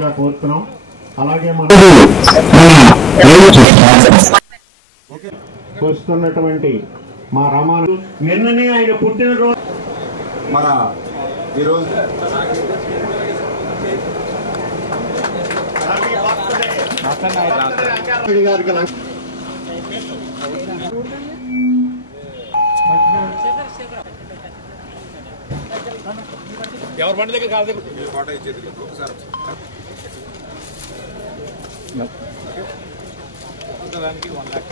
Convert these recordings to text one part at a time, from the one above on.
కోరుతున్నాం. అలాగే మనం వస్తున్నటువంటి మా రామాను నిన్ననే ఆయన పుట్టినరోజు మన ఈరోజు ఎవరి బండి దగ్గర కాదు ఫోటో ఇచ్చేది ఒకసారి దానికి 1 లక్ష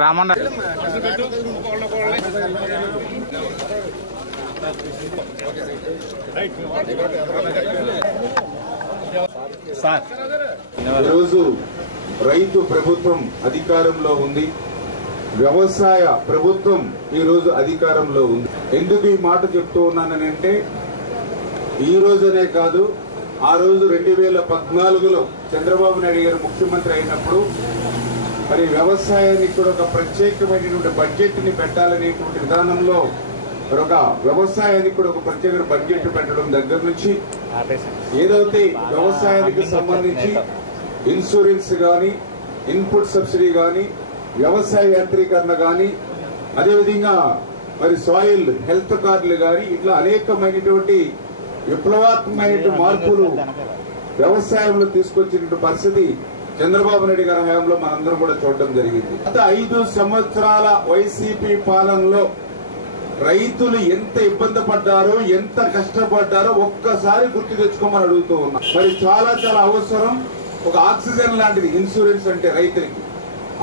రామన్న ఈరోజు రైతు ప్రభుత్వం అధికారంలో ఉంది, వ్యవసాయ ప్రభుత్వం ఈరోజు అధికారంలో ఉంది. ఎందుకు ఈ మాట చెప్తూ ఉన్నానంటే ఈ రోజునే కాదు, ఆ రోజు 2014లో చంద్రబాబు నాయుడు గారు ముఖ్యమంత్రి అయినప్పుడు మరి వ్యవసాయానికి కూడా ఒక ప్రత్యేకమైనటువంటి బడ్జెట్ ని పెట్టాలనేటువంటి విధానంలో ఒక వ్యవసాయానికి కూడా ఒక ప్రత్యేక బడ్జెట్ పెట్టడం దగ్గర నుంచి ఏదైతే వ్యవసాయానికి సంబంధించి ఇన్సూరెన్స్ గాని, ఇన్పుట్ సబ్సిడీ గాని, వ్యవసాయ యాంత్రీకరణ గాని, అదేవిధంగా మరి సాయిల్ హెల్త్ కార్డులు గాని, ఇట్లా అనేకమైనటువంటి విప్లవాత్మకమైన మార్పులు వ్యవసాయంలో తీసుకొచ్చినటువంటి పరిస్థితి చంద్రబాబు నాయుడు గారి హయాంలో మనందరం కూడా చూడటం జరిగింది. గత 5 సంవత్సరాల వైసీపీ పాలనలో రైతులు ఎంత ఇబ్బంది పడ్డారో, ఎంత కష్టపడ్డారో ఒక్కసారి గుర్తు తెచ్చుకోమని అడుగుతూ ఉన్నా. మరి చాలా చాలా అవసరం. ఒక ఆక్సిజన్ లాంటిది ఇన్సూరెన్స్ అంటే రైతులకి.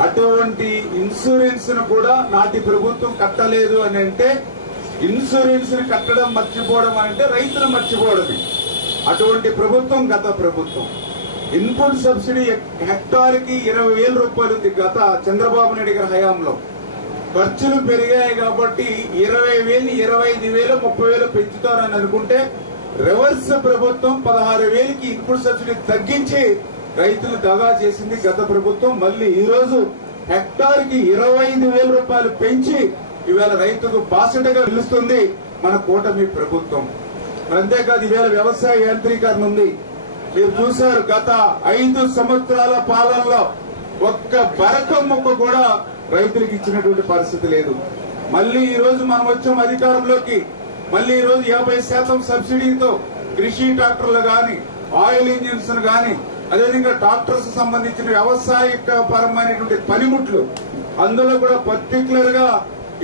అటువంటి ఇన్సూరెన్స్ ను కూడా నాటి ప్రభుత్వం కట్టలేదు అని అంటే, ఇన్సూరెన్స్ ని కట్టడం మర్చిపోవడం అంటే రైతులు మర్చిపోవడం. అటువంటి ప్రభుత్వం గత ప్రభుత్వం. ఇన్పుట్ సబ్సిడీ హెక్టార్కి 20,000 రూపాయలు ఉంది గత చంద్రబాబు నాయుడు గారి హయాంలో. ఖర్చులు పెరిగాయి కాబట్టి 20,000, 25,000, 30,000 పెంచుతారని అనుకుంటే రివర్స్ ప్రభుత్వం 16,000కి ఇన్పుట్ సబ్సిడీ తగ్గించి రైతులు దగా చేసింది గత ప్రభుత్వం. మళ్ళీ ఈ రోజు హెక్టార్కి 25,000 రూపాయలు పెంచి ఇవాళ రైతుకు బాసటగా నిలుస్తుంది మన కూటమి ప్రభుత్వం. అంతేకాదు ఇవాళ వ్యవసాయ యాంత్రీకరణ ఉంది. మీరు చూశారు గత 5 సంవత్సరాల పాలనలో ఒక్క బరకం మొక్క కూడా రైతులకు ఇచ్చినటువంటి పరిస్థితి లేదు. మళ్ళీ ఈ రోజు మనం వచ్చాం అధికారంలోకి. మళ్ళీ ఈ రోజు 50% సబ్సిడీతో కృషి ట్రాక్టర్లు గాని, ఆయిల్ ఇంజిన్స్ గాని, అదేవిధంగా ట్రాక్టర్స్ సంబంధించిన వ్యవసాయ పరమైనటువంటి పనిముట్లు, అందులో కూడా పర్టికులర్ గా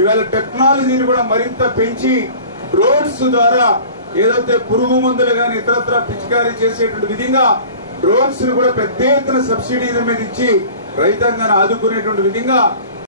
ఇవాళ టెక్నాలజీని కూడా మరింత పెంచి డ్రోన్స్ ద్వారా ఏదైతే పురుగు మందులు గాని ఇతరత్ర పిచికారీ చేసేటువంటి విధంగా డ్రోన్స్ ను కూడా పెద్ద ఎత్తున సబ్సిడీల మీద ఇచ్చి రైతాంగాన్ని ఆదుకునేటువంటి విధంగా